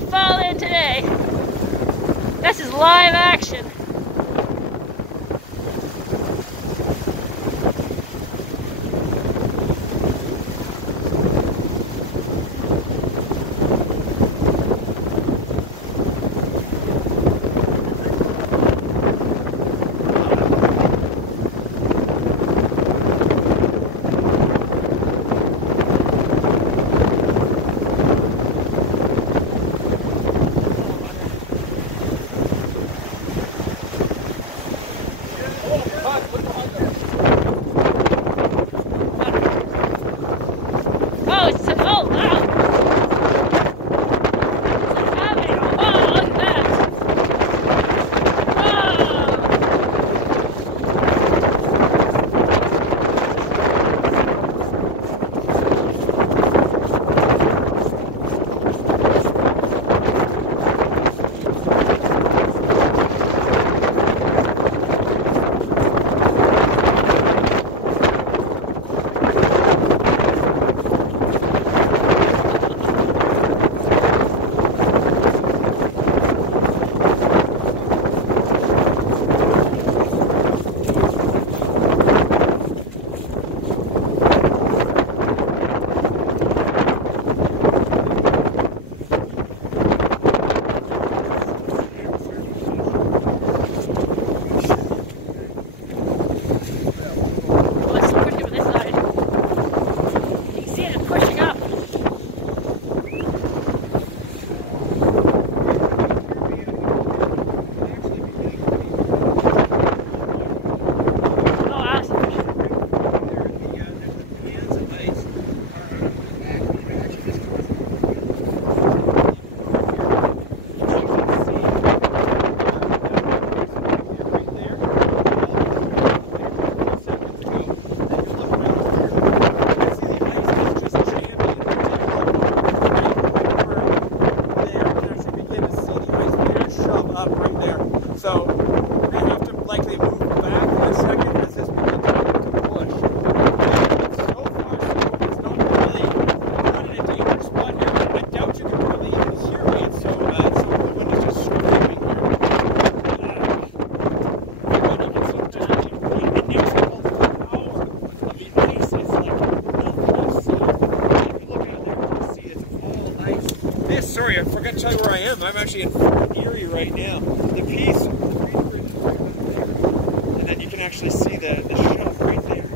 to fall in today. This is live action. So they have to likely move back in a second as this begins to push. And so far, so it's not in a dangerous spot here. I doubt you can really even hear me. It's so bad. So the wind is just screaming here. It needs the power of the ice. It's like nothing else. So if you look out there, you can see it's all ice. Sorry, I forgot to tell you where I am. I'm actually in Fort Erie right now. The piece, and then you can actually see the shelf right there.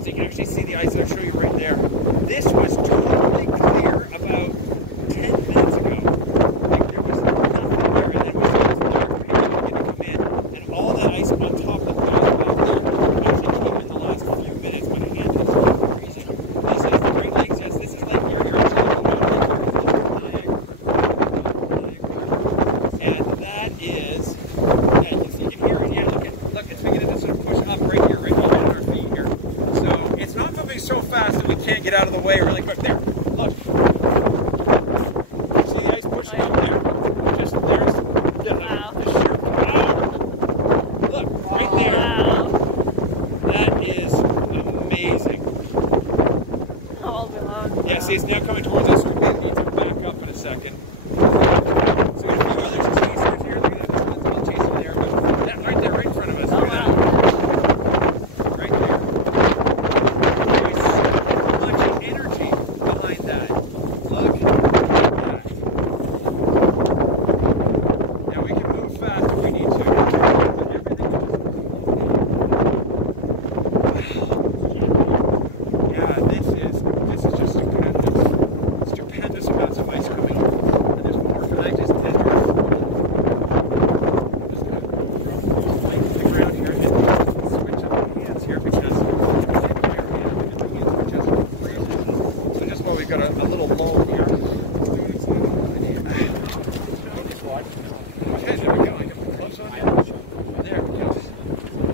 So you can actually see the ice that I'll show you right there. This was totally clear about 10 minutes ago. Like there was nothing there, and then we saw this large panel begin to come in, and all that ice on top of the ground back there actually came in the last few minutes, but it ended so crazy. This is the Great Lakes, yes, this is like you're actually looking out like Niagara. And that is, yeah, you can hear it, yeah, look, it's beginning to sort of push up right here, right behind our feet here. So it's not moving so fast that we can't get out of the way really quick. There, look. See the ice pushing up there? Just there's the sheer power. Look, right there. Wow. That is amazing. All belong. Yeah, see, it's now coming towards us. We may need to back up in a second.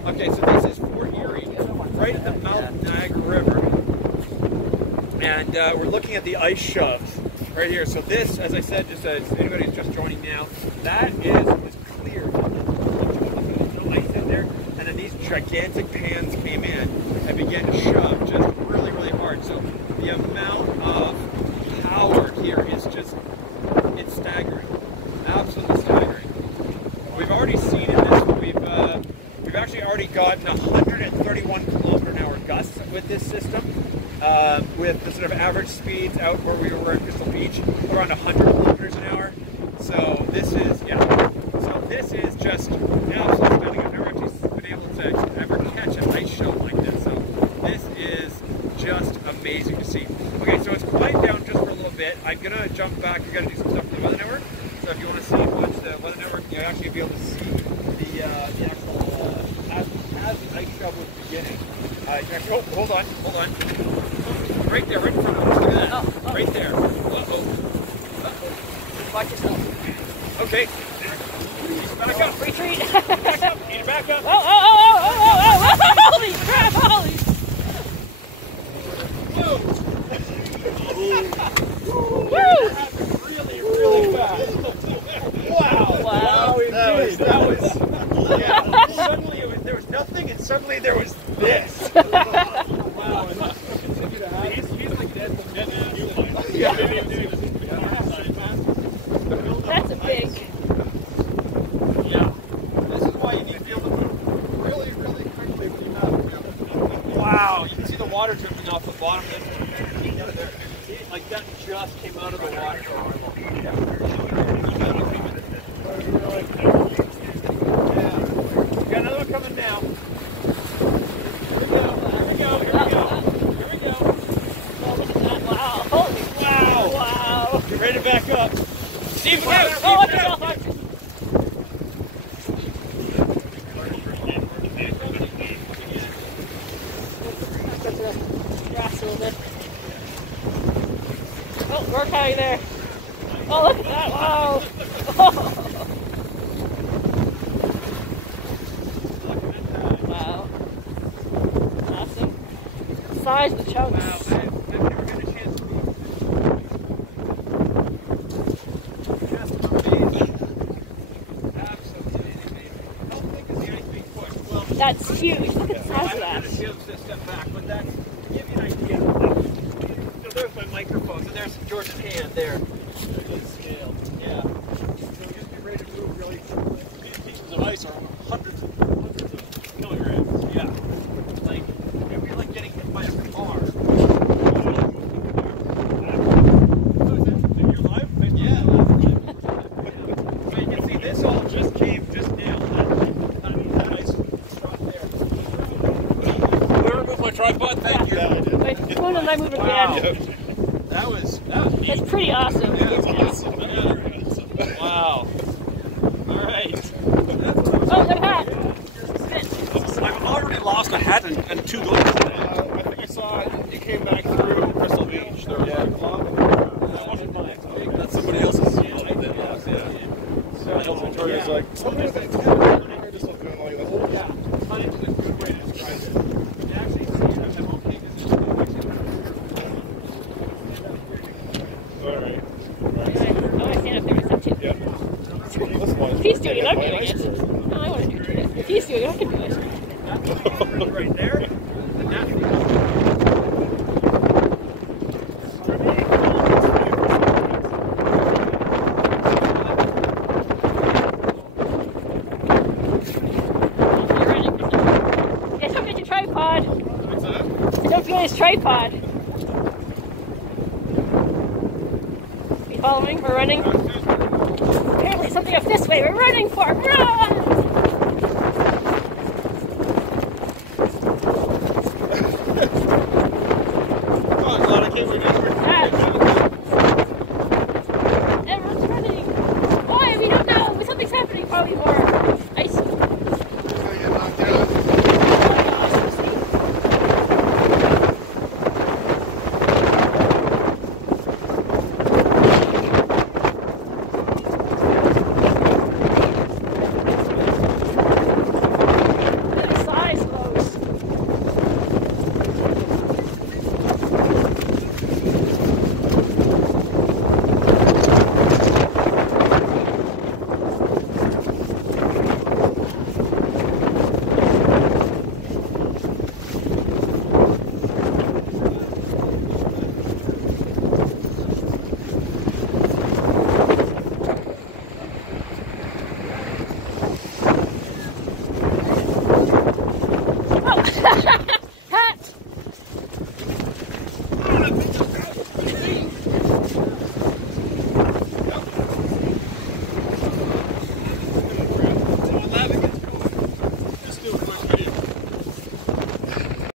Okay, so this is Fort Erie, right at the mouth of Niagara River. And we're looking at the ice shelves right here. So this, as I said, just as anybody who's just joining now, that is clear. There's no ice in there. And then these gigantic pans came in and began to shove just really, really hard. So the amount of power It's staggering, absolutely staggering. We've already seen in this one, we've actually already gotten 131 km/h gusts with this system, with the sort of average speeds out where we were at Crystal Beach, around 100 km/h. So this is, this is just absolutely stunning. I've never actually been able to ever catch an ice shelf like this. So this is just amazing to see. Okay, so it's quieted down just for a little bit. I'm gonna jump back. We're gonna do some stuff for the weather network. So if you want to watch the weather network, you'll actually be able to see the actual as the ice shelf was beginning. Actually, oh, hold on. Right there, right in front of us. Look at that. Right there. Watch yourself. Okay. Back up. Retreat. Back up. Need to back up. Oh. Holy crap, holy. Whoa. Woo. Really fast. Wow. That was yeah. Suddenly there was nothing, and suddenly there was this. Wow. And that's going to continue to happen. He's like dead. Yeah. That's a big. Yeah. This is why you need to be able to move really, really quickly when you have. Wow. You can see the water dripping off the bottom of it. Like that just came out of the water. Yeah. We got another one coming now. Here we go. Oh, look at that. Wow. Holy wow. Get ready to back up. Steve, Watch yourself. Oh, we're coming there. Oh, look at that. Wow. Wow. Awesome. Size of the chunks. Wow, I've never had a chance to be just amazing. Absolutely amazing. How thick is the ice being pushed? Well, That's huge. Look at the size of I'm that. going to step back, but that to give you an idea. So there's my microphone, and there's George's hand there. Good scale. Yeah. So just be ready to move really quickly. These pieces of ice are hundreds of kilograms. Yeah. Like, it'd be like getting hit by a car. You're live? Yeah. So you can see this all just came just now. That ice drop there. Remove my tripod? Thank you. Wait, which one am I moving again? That was neat. That's pretty awesome. Yeah. Wow. All right. Oh, the hat. I've already lost a hat and two gloves today. I think I saw it. You came back through Crystal Beach. There was like a lot. That wasn't mine. That's somebody else's. So Victoria's like, something with that. Just looking like that. Yeah. Science is a good way to describe it. You actually see it. I'm okay because it's All right. Oh, I stand up there with too. Yeah. If he's doing it, I'm doing it. No, I want to do it. If he's doing it, I can do it. right there. And that's Yes, don't get your tripod. What's that? Don't forget his tripod. You following? We're running. Apparently something up this way. We're running for it. Run! Oh, I'm glad I came with you.